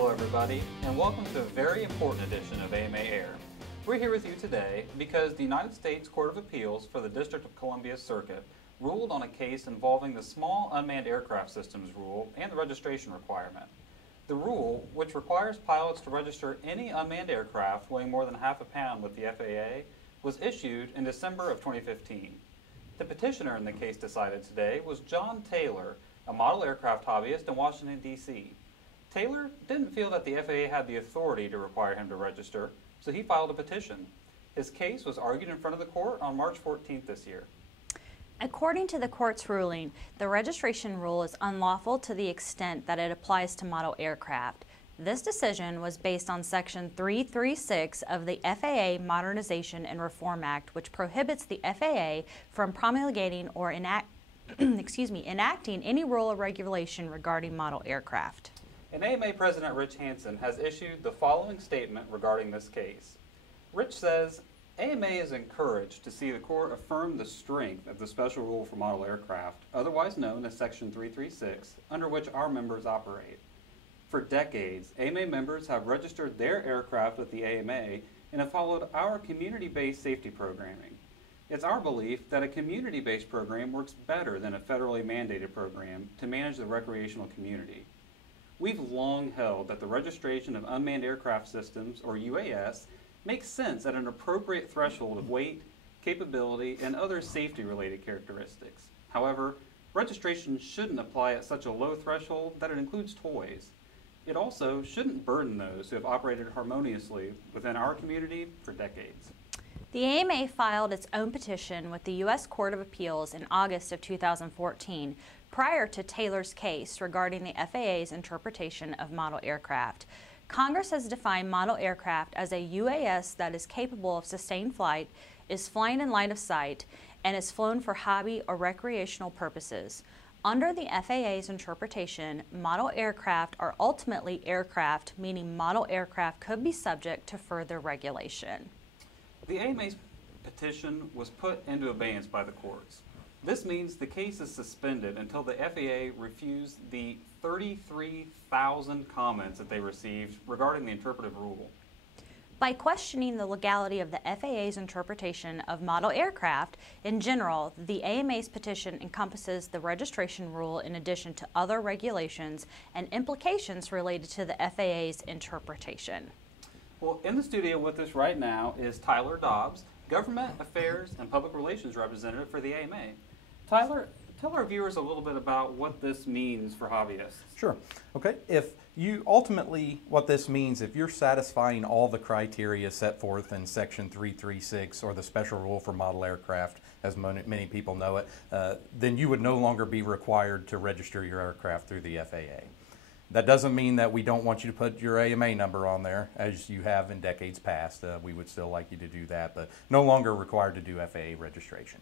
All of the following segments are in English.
Hello everybody, and welcome to a very important edition of AMA Air. We're here with you today because the United States Court of Appeals for the District of Columbia Circuit ruled on a case involving the Small Unmanned Aircraft Systems Rule and the registration requirement. The rule, which requires pilots to register any unmanned aircraft weighing more than half a pound with the FAA, was issued in December of 2015. The petitioner in the case decided today was John Taylor, a model aircraft hobbyist in Washington, D.C. Taylor didn't feel that the FAA had the authority to require him to register, so he filed a petition. His case was argued in front of the court on March 14th this year. According to the court's ruling, the registration rule is unlawful to the extent that it applies to model aircraft. This decision was based on Section 336 of the FAA Modernization and Reform Act, which prohibits the FAA from promulgating or enacting any rule or regulation regarding model aircraft. And AMA President Rich Hansen has issued the following statement regarding this case. Rich says, AMA is encouraged to see the court affirm the strength of the special rule for model aircraft, otherwise known as Section 336, under which our members operate. For decades, AMA members have registered their aircraft with the AMA and have followed our community-based safety programming. It's our belief that a community-based program works better than a federally mandated program to manage the recreational community. We've long held that the registration of unmanned aircraft systems, or UAS, makes sense at an appropriate threshold of weight, capability, and other safety-related characteristics. However, registration shouldn't apply at such a low threshold that it includes toys. It also shouldn't burden those who have operated harmoniously within our community for decades. The AMA filed its own petition with the U.S. Court of Appeals in August of 2014, prior to Taylor's case regarding the FAA's interpretation of model aircraft. Congress has defined model aircraft as a UAS that is capable of sustained flight, is flying in line of sight, and is flown for hobby or recreational purposes. Under the FAA's interpretation, model aircraft are ultimately aircraft, meaning model aircraft could be subject to further regulation. The AMA's petition was put into abeyance by the courts. This means the case is suspended until the FAA reviews the 33,000 comments that they received regarding the interpretive rule. By questioning the legality of the FAA's interpretation of model aircraft, in general, the AMA's petition encompasses the registration rule in addition to other regulations and implications related to the FAA's interpretation. Well, in the studio with us right now is Tyler Dobbs, Government Affairs and Public Relations Representative for the AMA. Tyler, tell our viewers a little bit about what this means for hobbyists. Sure. Okay. What this means, if you're satisfying all the criteria set forth in Section 336 or the special rule for model aircraft, as many people know it, then you would no longer be required to register your aircraft through the FAA. That doesn't mean that we don't want you to put your AMA number on there, as you have in decades past. We would still like you to do that, but no longer required to do FAA registration.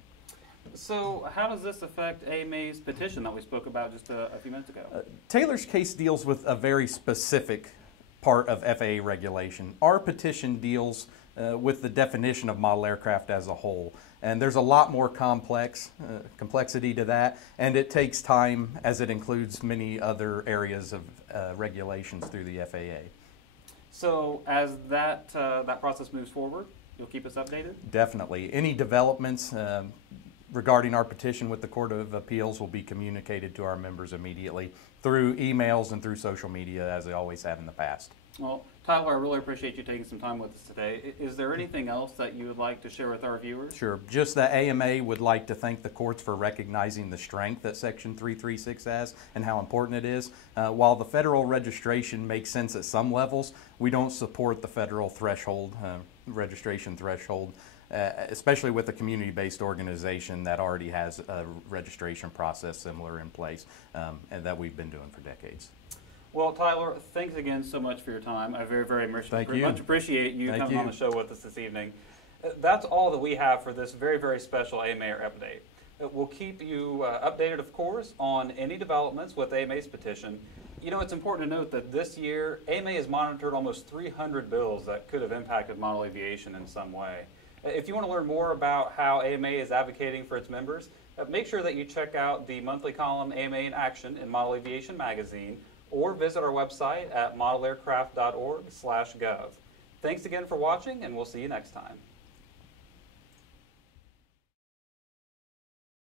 So how does this affect AMA's petition that we spoke about just a few minutes ago? Taylor's case deals with a very specific part of FAA regulation. Our petition deals with the definition of model aircraft as a whole. And there's a lot more complexity to that, and it takes time as it includes many other areas of regulations through the FAA. So as that process moves forward, you'll keep us updated? Definitely. Any developments regarding our petition with the Court of Appeals will be communicated to our members immediately through emails and through social media, as they always have in the past. Well, Tyler, I really appreciate you taking some time with us today. Is there anything else that you would like to share with our viewers? Sure. Just that AMA would like to thank the courts for recognizing the strength that Section 336 has and how important it is. While the federal registration makes sense at some levels, we don't support the federal threshold, registration threshold, especially with a community-based organization that already has a registration process similar in place and that we've been doing for decades. Well, Tyler, thanks again so much for your time. I very much appreciate you coming on the show with us this evening. That's all that we have for this very special AMA update. We'll keep you updated, of course, on any developments with AMA's petition. You know, it's important to note that this year, AMA has monitored almost 300 bills that could have impacted model aviation in some way. If you want to learn more about how AMA is advocating for its members, make sure that you check out the monthly column AMA in Action in Model Aviation magazine, or visit our website at modelaircraft.org/gov. Thanks again for watching, and we'll see you next time.